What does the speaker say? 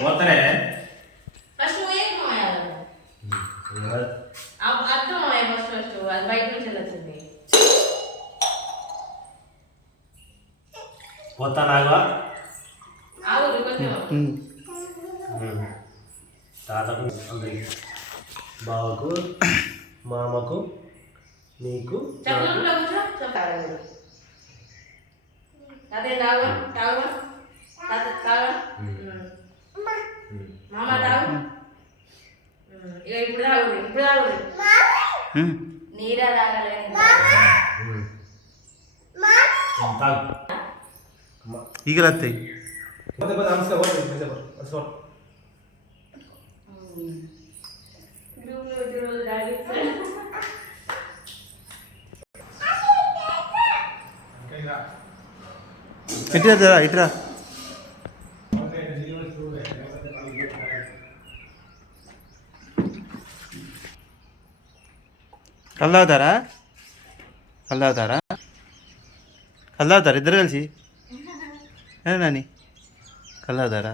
పోతానే ఫస్ట్ పోయేది మాయాలి అర్థం మాయ ఫస్ట్ అది బయట నుంచి వచ్చింది పోతానాగా ఆవురు కొంచెం తాతకు అందరికి బావకు మామకు నీకు చెప్పకుండా కూర్చో అదే తాగు తాగు తాగు మామ తాగు ఇక ఇప్పుడు తాగు నీరా తాగాలి ఈగలు వస్తాయి ఇట్రా ఇట్రా కళ్ళు తాగుతారా ఇద్దరు కలిసి నాని కళ్ళు తాగుతారా